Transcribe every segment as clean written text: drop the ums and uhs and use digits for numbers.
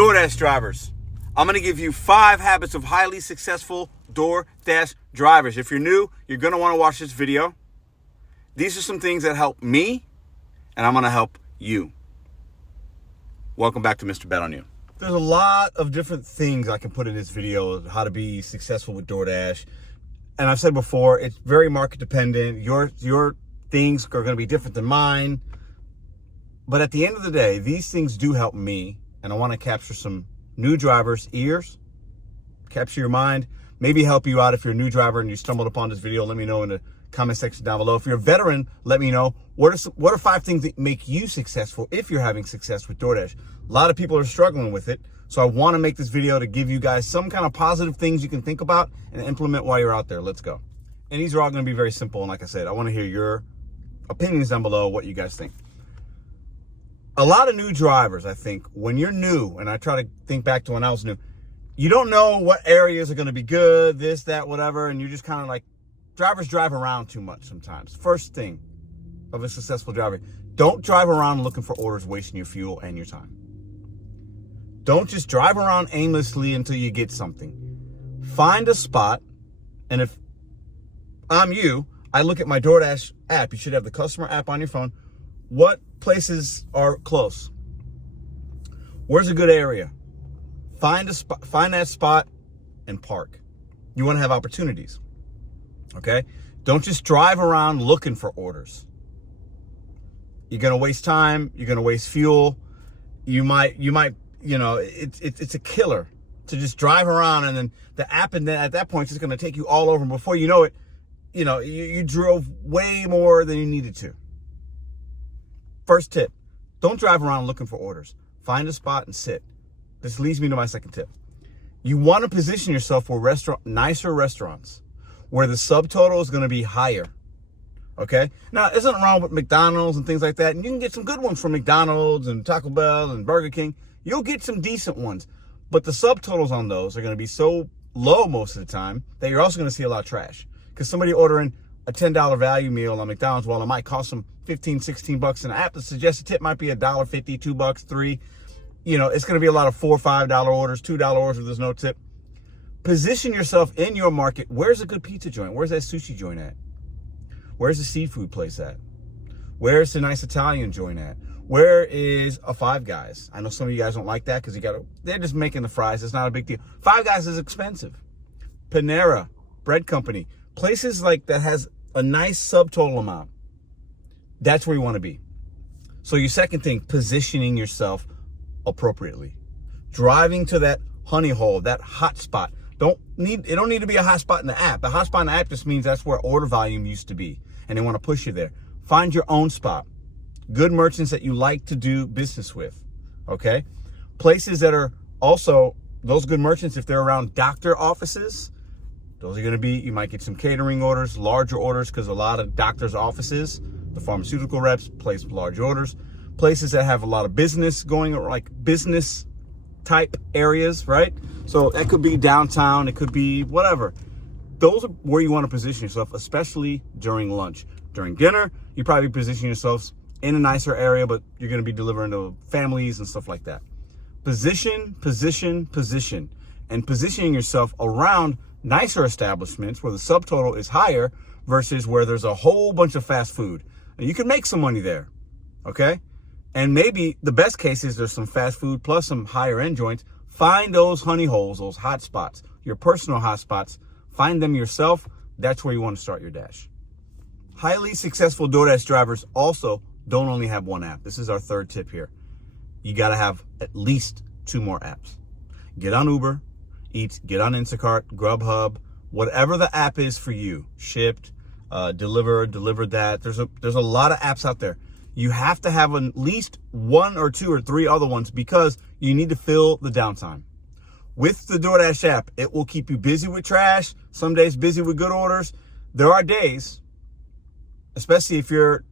DoorDash drivers. I'm going to give you 5 habits of highly successful DoorDash drivers. If you're new, you're going to want to watch this video. These are some things that help me, and I'm going to help you. Welcome back to Mr. Bet on You. There's a lot of different things I can put in this video, how to be successful with DoorDash. And I've said before, it's very market dependent. Your things are going to be different than mine. But at the end of the day, these things do help me. And I want to capture some new drivers' ears, capture your mind, maybe help you out if you're a new driver and you stumbled upon this video. Let me know in the comment section down below. If you're a veteran, let me know what are 5 things that make you successful if you're having success with DoorDash. A lot of people are struggling with it. So I want to make this video to give you guys some kind of positive things you can think about and implement while you're out there. Let's go. And these are all going to be very simple. And like I said, I want to hear your opinions down below, what you guys think. A lot of new drivers, I think, when you're new, and I try to think back to when I was new, you don't know what areas are going to be good, this, that, whatever, and you're just kind of like, drivers drive around too much sometimes. First thing of a successful driver, don't drive around looking for orders, wasting your fuel and your time. Don't just drive around aimlessly until you get something. Find a spot, and if I'm you, I look at my DoorDash app. You should have the customer app on your phone. What places are close? Where's a good area? Find that spot and park. You want to have opportunities. Okay? Don't just drive around looking for orders. You're going to waste time, you're going to waste fuel. You might, you know, it's a killer to just drive around, and then the app, and then at that point it's going to take you all over, and before you know it, you know, you drove way more than you needed to. First tip, don't drive around looking for orders. Find a spot and sit. This leads me to my second tip. You want to position yourself for nicer restaurants where the subtotal is going to be higher. Okay? Now, there's nothing wrong with McDonald's and things like that, and you can get some good ones from McDonald's and Taco Bell and Burger King. You'll get some decent ones, but the subtotals on those are going to be so low most of the time that you're also going to see a lot of trash. Because somebody ordering a $10 value meal on McDonald's, while it might cost them $15-16 in the app, the suggested tip might be $1.50, $2, $3. You know, it's going to be a lot of $4 or $5 orders, $2 orders if there's no tip. Position yourself in your market. Where's a good pizza joint? Where's that sushi joint at? Where's the seafood place at? Where's the nice Italian joint at? Where is a Five Guys? I know some of you guys don't like that because they're just making the fries. It's not a big deal. Five Guys is expensive. Panera, bread company, places like that has a nice subtotal amount. That's where you want to be. So your second thing, positioning yourself appropriately. Driving to that honey hole, that hot spot. It don't need to be a hot spot in the app. A hot spot in the app just means that's where order volume used to be, and they want to push you there. Find your own spot. Good merchants that you like to do business with, okay? Places that are also, those good merchants, if they're around doctor offices, those are going to be, you might get some catering orders, larger orders, because a lot of doctors' offices, the pharmaceutical reps, place large orders. Places that have a lot of business going, or like business type areas, right? So that could be downtown, it could be whatever. Those are where you want to position yourself, especially during lunch. During dinner, you probably position yourselves in a nicer area, but you're going to be delivering to families and stuff like that. Position, position, position. And positioning yourself around nicer establishments where the subtotal is higher versus where there's a whole bunch of fast food. And you can make some money there, okay? And maybe the best case is there's some fast food plus some higher end joints. Find those honey holes, those hot spots, your personal hot spots. Find them yourself. That's where you want to start your dash. Highly successful DoorDash drivers also don't only have one app. This is our third tip here. You got to have at least 2 more apps. Get on Uber Eats, get on Instacart, Grubhub, whatever the app is for you. Shipped, Deliver that. There's a lot of apps out there. You have to have at least 1 or 2 or 3 other ones because you need to fill the downtime. With the DoorDash app, it will keep you busy with trash, some days busy with good orders. There are days, especially if you're,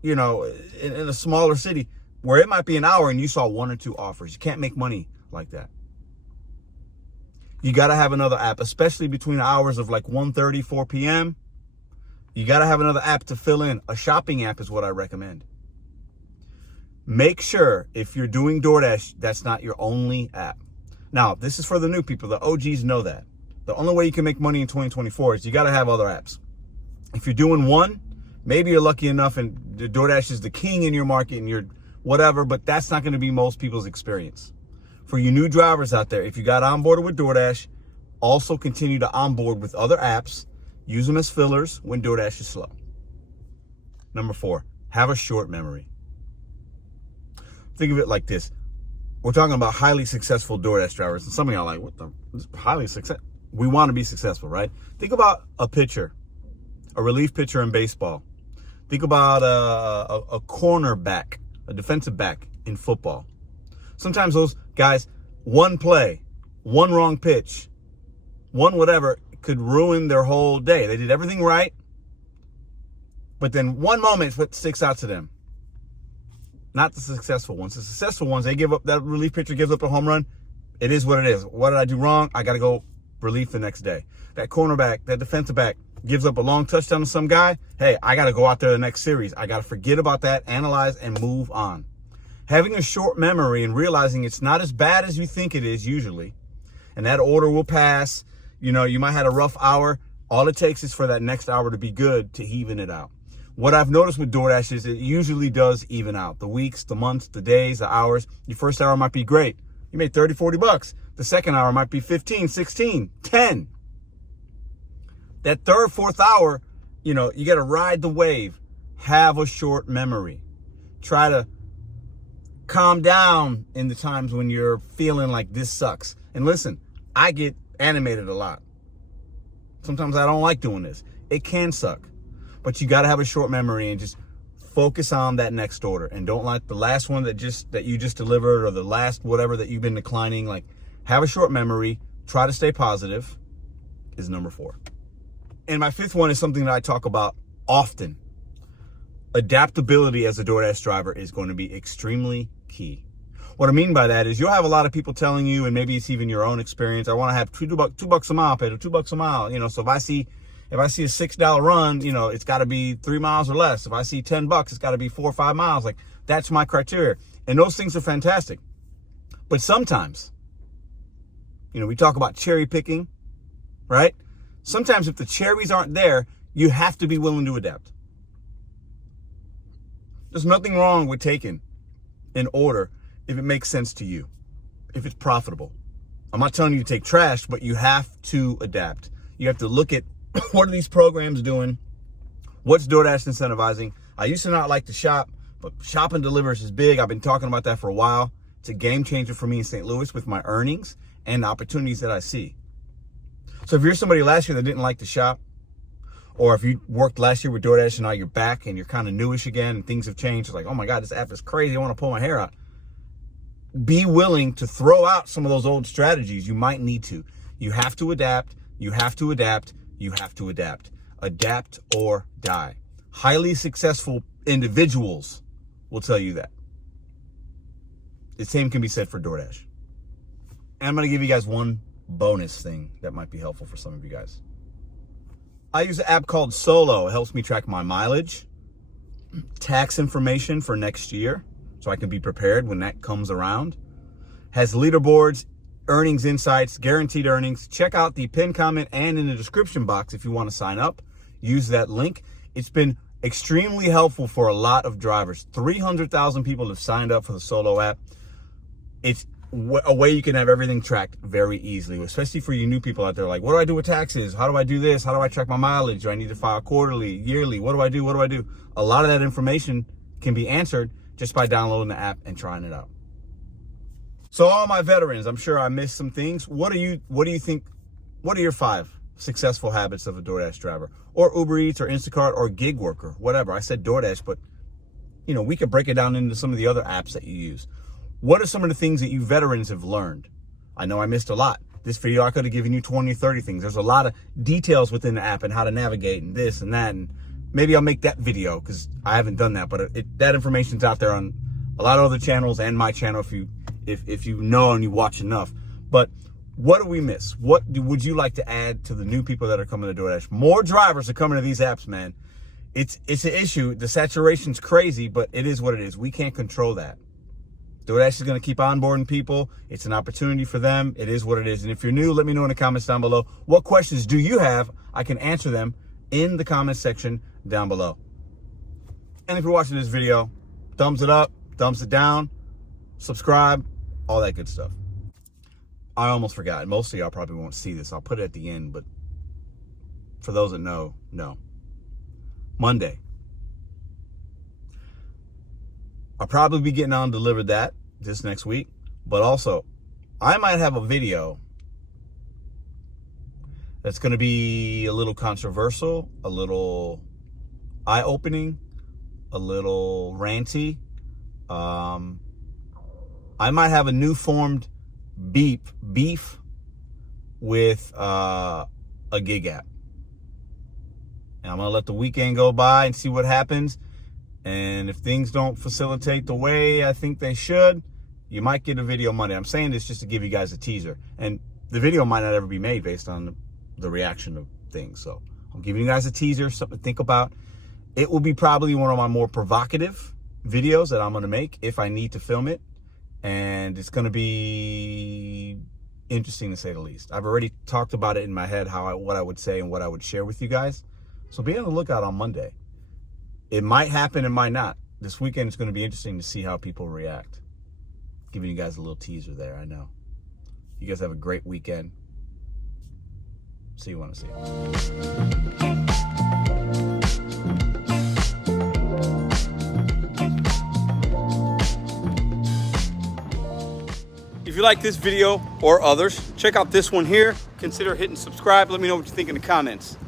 you know, in a smaller city, where it might be an hour and you saw 1 or 2 offers. You can't make money like that. You got to have another app, especially between the hours of like 1:30, 4 p.m. You got to have another app to fill in. A shopping app is what I recommend. make sure if you're doing DoorDash, that's not your only app. Now, this is for the new people. The OGs know that. The only way you can make money in 2024 is you got to have other apps. If you're doing one, maybe you're lucky enough and the DoorDash is the king in your market and you're whatever, but that's not going to be most people's experience. For you new drivers out there, if you got onboarded with DoorDash, also continue to onboard with other apps. Use them as fillers when DoorDash is slow. Number 4, have a short memory. Think of it like this. We're talking about highly successful DoorDash drivers, and some of y'all are like, what the highly success? We want to be successful, right? Think about a pitcher, a relief pitcher in baseball. Think about a cornerback, a defensive back in football. Sometimes those guys, one play, one wrong pitch, one whatever could ruin their whole day. They did everything right, but then one moment is what sticks out to them. Not the successful ones. The successful ones, they give up, that relief pitcher gives up a home run. It is what it is. What did I do wrong? I got to go relief the next day. That cornerback, that defensive back gives up a long touchdown to some guy. Hey, I got to go out there the next series. I got to forget about that, analyze, and move on. Having a short memory and realizing it's not as bad as you think it is usually, and that order will pass. You know, you might have had a rough hour. All it takes is for that next hour to be good to even it out. What I've noticed with DoorDash is it usually does even out. The weeks, the months, the days, the hours. Your first hour might be great. You made 30, 40 bucks. The second hour might be 15, 16, 10. That third, fourth hour, you know, you got to ride the wave. Have a short memory. Try to calm down in the times when you're feeling like this sucks. And listen, I get animated a lot. Sometimes I don't like doing this. It can suck. But you got to have a short memory and just focus on that next order. And don't let the last one that you just delivered or the last whatever that you've been declining, like have a short memory. Try to stay positive is number 4. And my 5th one is something that I talk about often. Adaptability as a DoorDash driver is going to be extremely key. What I mean by that is you'll have a lot of people telling you, and maybe it's even your own experience, I want to have $2 a mile, Pedro, $2 a mile. You know, so if I see a $6 run, you know, it's got to be 3 miles or less. If I see $10, it's got to be 4 or 5 miles. Like, that's my criteria. And those things are fantastic. But sometimes, you know, we talk about cherry picking, right? Sometimes if the cherries aren't there, you have to be willing to adapt. There's nothing wrong with taking an order if it makes sense to you, if it's profitable. I'm not telling you to take trash, but you have to adapt. You have to look at what are these programs doing? What's DoorDash incentivizing? I used to not like to shop, but shop and delivers is big. I've been talking about that for a while. It's a game changer for me in St. Louis with my earnings and the opportunities that I see. So if you're somebody last year that didn't like to shop, or if you worked last year with DoorDash and now you're back and you're kind of newish again and things have changed, it's like, oh my God, this app is crazy. I want to pull my hair out. Be willing to throw out some of those old strategies. You might need to. You have to adapt. You have to adapt. You have to adapt. Adapt or die. Highly successful individuals will tell you that. The same can be said for DoorDash. And I'm going to give you guys one bonus thing that might be helpful for some of you guys. I use an app called Solo. It helps me track my mileage, tax information for next year, so I can be prepared when that comes around. Has leaderboards, earnings insights, guaranteed earnings. Check out the pinned comment and in the description box if you want to sign up. Use that link. It's been extremely helpful for a lot of drivers. 300,000 people have signed up for the Solo app. It's a way you can have everything tracked very easily, especially for you new people out there. Like, what do I do with taxes? How do I do this? How do I track my mileage? Do I need to file quarterly, yearly? What do I do? What do I do? A lot of that information can be answered just by downloading the app and trying it out. So all my veterans, I'm sure I missed some things. What do you think? What are your 5 successful habits of a DoorDash driver, or Uber Eats, or Instacart, or gig worker, whatever? I said DoorDash, but you know, we could break it down into some of the other apps that you use. What are some of the things that you veterans have learned? I know I missed a lot. This video, I could have given you 20 or 30 things. There's a lot of details within the app and how to navigate and this and that. And maybe I'll make that video because I haven't done that. But that information's out there on a lot of other channels and my channel if you know and you watch enough. But what do we miss? What would you like to add to the new people that are coming to DoorDash? More drivers are coming to these apps, man. It's an issue. The saturation's crazy, but it is what it is. We can't control that. DoorDash is going to keep onboarding people. It's an opportunity for them. It is what it is. And if you're new, let me know in the comments down below. What questions do you have? I can answer them in the comments section down below. And if you're watching this video, thumbs it up, thumbs it down, subscribe, all that good stuff. I almost forgot. Most of y'all probably won't see this. I'll put it at the end, but for those that know, no. Monday. I'll probably be getting on delivered that this next week, but also I might have a video that's going to be a little controversial, a little eye-opening, a little ranty. I might have a new formed beef with a gig app. And I'm going to let the weekend go by and see what happens. And if things don't facilitate the way I think they should, you might get a video Monday. I'm saying this just to give you guys a teaser. And the video might not ever be made based on the reaction of things. So I'm giving you guys a teaser, something to think about. It will be probably one of my more provocative videos that I'm going to make if I need to film it. And it's going to be interesting to say the least. I've already talked about it in my head, what I would say and what I would share with you guys. So be on the lookout on Monday. It might happen, it might not. This weekend is going to be interesting to see how people react. Giving you guys a little teaser there, I know. You guys have a great weekend. See you when I see you. If you like this video or others, check out this one here. Consider hitting subscribe. Let me know what you think in the comments.